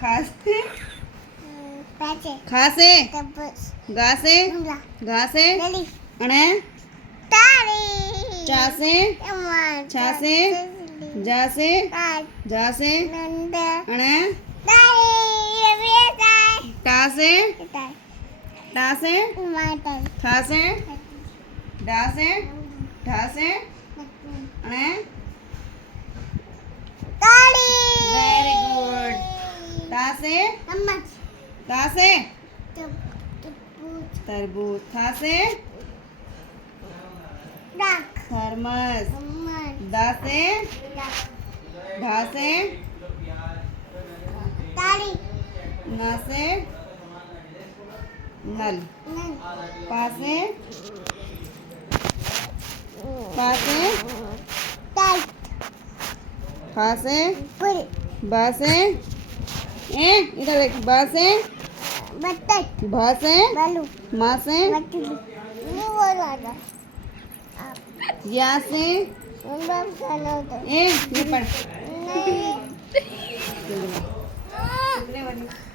खासे पैसे खासे तबस गासे मुला घासे लली अणे तारी चासे अमर छासे जासे आज जासे नंद अणे तारी बेताई टासे बेताई टासे माताई थासे डासे ढासे अणे तारी वेरी गुड तासे अम्मा तासे तबूत तरबूज थासे डाक थर्मस अम्मा दासे डाक ढासे तारी नासे नल नन पासे पासे ताई खासे पुल बासे इधर देख बासे बत्तख भासे बालू मासे मछली नहीं बोला था यासे उनका खाना था ये पढ़ नहीं कितने बनी